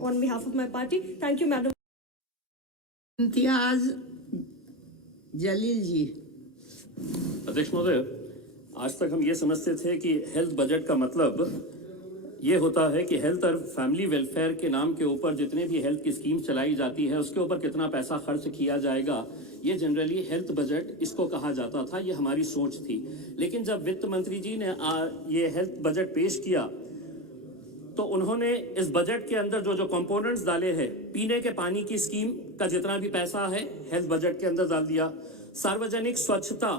On behalf of my party, thank you, Madam. Imtiaz Jaleel जी। अध्यक्ष महोदय, आज तक हम ये समझते थे कि हेल्थ बजट का मतलब ये होता है कि हेल्थ और फैमिली वेलफेयर के नाम के ऊपर जितने भी हेल्थ की स्कीम चलाई जाती है उसके ऊपर कितना पैसा खर्च किया जाएगा, ये जनरली हेल्थ बजट इसको कहा जाता था। ये हमारी सोच थी। लेकिन जब वित्त मंत्री जी ने ये हेल्थ बजट पेश किया तो उन्होंने इस बजट के अंदर जो कंपोनेंट्स डाले हैं, पीने के पानी की स्कीम का जितना भी पैसा है हेल्थ बजट के अंदर डाल दिया, सार्वजनिक स्वच्छता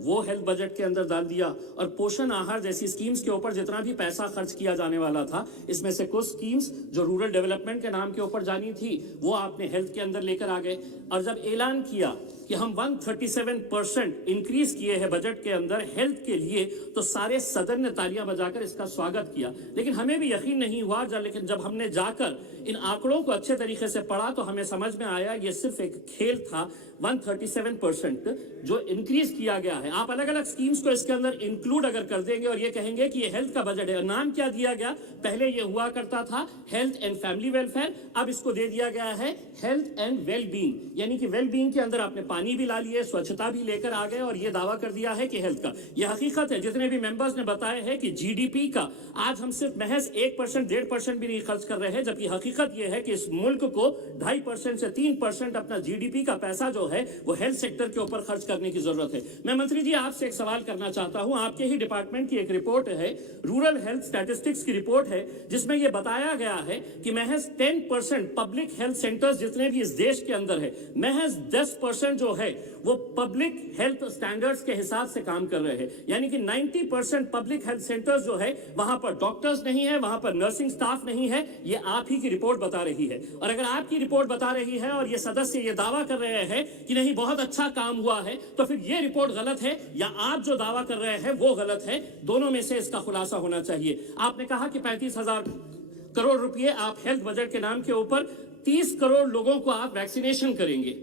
वो हेल्थ बजट के अंदर डाल दिया, और पोषण आहार जैसी स्कीम्स के ऊपर जितना भी पैसा खर्च किया जाने वाला था, इसमें से कुछ स्कीम्स जो रूरल डेवलपमेंट के नाम के ऊपर जानी थी वो आपने हेल्थ के अंदर लेकर आ गए। और जब ऐलान किया कि हम 137% इंक्रीज किए हैं बजट के अंदर हेल्थ के लिए, तो सारे सदन ने तालियां बजाकर इसका स्वागत किया। लेकिन हमें भी यकीन नहीं हुआ, लेकिन जब हमने जाकर इन आंकड़ों को अच्छे तरीके से पढ़ा तो हमें समझ में आया ये सिर्फ एक खेल था। 137% जो इंक्रीज किया गया है, आप अलग अलग स्कीम्स को इसके अंदर इंक्लूड अगर कर देंगे और ये कहेंगे कि ये हेल्थ का बजट है, नाम क्या दिया गया, पहले ये हुआ करता था हेल्थ एंड फैमिली वेलफेयर, अब इसको दे दिया गया है हेल्थ एंड वेल बीइंग, यानी कि वेल बीइंग के अंदर आपने पानी भी ला लिए, स्वच्छता भी लेकर आ गए और ये दावा कर दिया है कि हेल्थ का। ये हकीकत है, जितने भी मेंबर्स ने बताया है कि जीडीपी का आज हम सिर्फ महज 1% 1.5% भी नहीं खर्च कर रहे हैं, जबकि हकीकत ये है कि इस मुल्क को 2.5% से 3% अपना जीडीपी का पैसा जो है वो हेल्थ सेक्टर के ऊपर खर्च करने की जरूरत है। मैं मंत्री जी आपसे एक सवाल करना चाहता हूं। आपके ही डिपार्टमेंट की एक रिपोर्ट है, रूरल हेल्थ स्टैटिस्टिक्स की रिपोर्ट है, जिसमें यह बताया गया है कि महज 10% पब्लिक हेल्थ सेंटर्स जितने भी इस देश के अंदर है, महज 10% जो है वो पब्लिक हेल्थ स्टैंडर्ड्स के हिसाब से काम कर रहे हैं। यानी कि 90% पब्लिक हेल्थ सेंटर्स जो है वहां पर डॉक्टर्स नहीं है, वहां पर नर्सिंग स्टाफ नहीं है। ये आप ही की रिपोर्ट बता रही है। और अगर आपकी रिपोर्ट बता रही है और ये सदस्य ये दावा कर रहे हैं कि नहीं बहुत अच्छा काम हुआ है, तो फिर ये रिपोर्ट गलत है या आप जो दावा कर रहे हैं वो गलत है। दोनों में से इसका खुलासा होना चाहिए। आपने कहा कि 35,000 करोड़ रुपए आप हेल्थ बजट के नाम के ऊपर 30 करोड़ लोगों को आप वैक्सीनेशन करेंगे,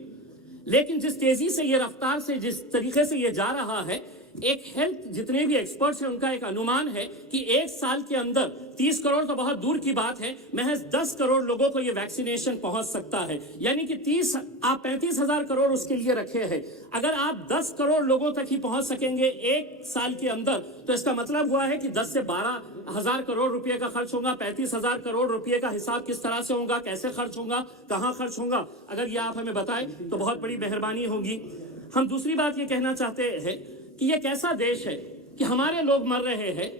लेकिन जिस तेजी से ये रफ्तार से जिस तरीके से ये जा रहा है, एक हेल्थ जितने भी एक्सपर्ट्स हैं उनका एक अनुमान है कि एक साल के अंदर 30 करोड़ तो बहुत दूर की बात है, महज 10 करोड़ लोगों को ये वैक्सीनेशन पहुंच सकता है। यानी कि 35,000 करोड़ उसके लिए रखे हैं। अगर आप 10 करोड़ लोगों तक ही पहुंच सकेंगे एक साल के अंदर, तो इसका मतलब हुआ है कि 10 से 12,000 करोड़ रुपए का खर्च होगा। 35,000 करोड़ रुपए का हिसाब किस तरह से होगा, कैसे खर्च होगा, कहां खर्च होगा, अगर ये आप हमें बताएं तो बहुत बड़ी मेहरबानी होगी। हम दूसरी बात ये कहना चाहते हैं कि ये कैसा देश है कि हमारे लोग मर रहे हैं,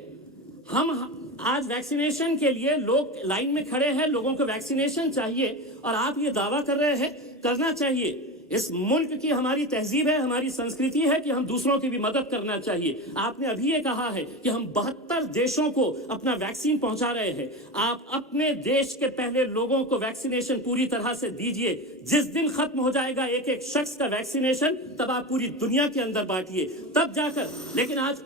हम आज वैक्सीनेशन के लिए लोग लाइन में खड़े हैं, लोगों को वैक्सीनेशन चाहिए और आप ये दावा कर रहे हैं करना चाहिए। इस मुल्क की हमारी तहजीब है, हमारी संस्कृति है कि हम दूसरों की भी मदद करना चाहिए। आपने अभी ये कहा है कि हम 72 देशों को अपना वैक्सीन पहुंचा रहे हैं। आप अपने देश के पहले लोगों को वैक्सीनेशन पूरी तरह से दीजिए। जिस दिन खत्म हो जाएगा एक एक शख्स का वैक्सीनेशन, तब आप पूरी दुनिया के अंदर बांटिए, तब जाकर। लेकिन आज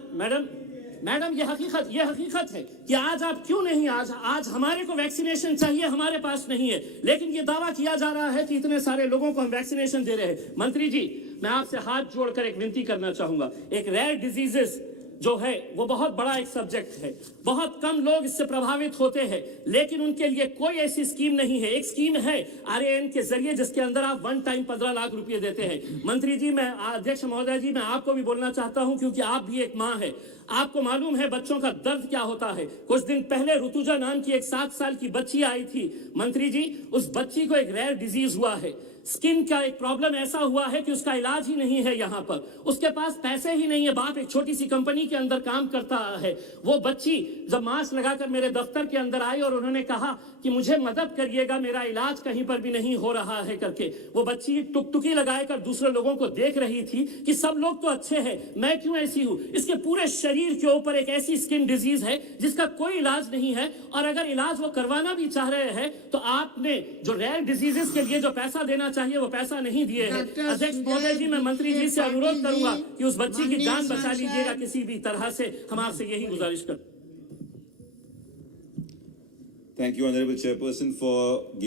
मैडम ये हकीकत है कि आज आप क्यों नहीं, आज हमारे को वैक्सीनेशन चाहिए, हमारे पास नहीं है, लेकिन ये दावा किया जा रहा है कि इतने सारे लोगों को हम वैक्सीनेशन दे रहे हैं। मंत्री जी, मैं आपसे हाथ जोड़कर एक विनती करना चाहूंगा। एक रेयर डिजीजेस जो है वो बहुत बड़ा एक सब्जेक्ट है, बहुत कम लोग इससे प्रभावित होते हैं, लेकिन उनके लिए कोई ऐसी स्कीम नहीं है। एक स्कीम है RAN के जरिए जिसके अंदर आप वन टाइम 15 लाख रुपए देते हैं। मंत्री जी, मैं अध्यक्ष महोदय जी, मैं आपको भी बोलना चाहता हूं क्योंकि आप भी एक मां है, आपको मालूम है बच्चों का दर्द क्या होता है। कुछ दिन पहले ऋतुजा नाम की एक 7 साल की बच्ची आई थी। मंत्री जी, उस बच्ची को एक रेयर डिजीज हुआ है, स्किन का एक प्रॉब्लम ऐसा हुआ है कि उसका इलाज ही नहीं है यहाँ पर, उसके पास पैसे ही नहीं है। बाप एक छोटी सी कंपनी के अंदर काम करता है। वो बच्ची जब मास्क लगाकर मेरे दफ्तर के अंदर आई और उन्होंने कहा कि मुझे मदद करिएगा, मेरा इलाज कहीं पर भी नहीं हो रहा है करके, वो बच्ची टुकटुकी लगाकर दूसरे लोगों को देख रही थी कि सब लोग तो अच्छे हैं, मैं क्यों ऐसी हूं। इसके पूरे शरीर के ऊपर एक ऐसी स्किन डिजीज है जिसका कोई इलाज नहीं है, और अगर इलाज वो करवाना भी चाह रहे हैं तो आपने जो रेयर डिजीजेस के लिए जो पैसा देना चाहिए वो पैसा नहीं दिए हैं। अध्यक्ष महोदय जी, मैं मंत्री जी से अनुरोध करूंगा कि उस बच्ची की जान बचा लीजिएगा किसी भी तरह से, हम आपसे यही गुजारिश करते हैं। Thank you, Honorable Chairperson, for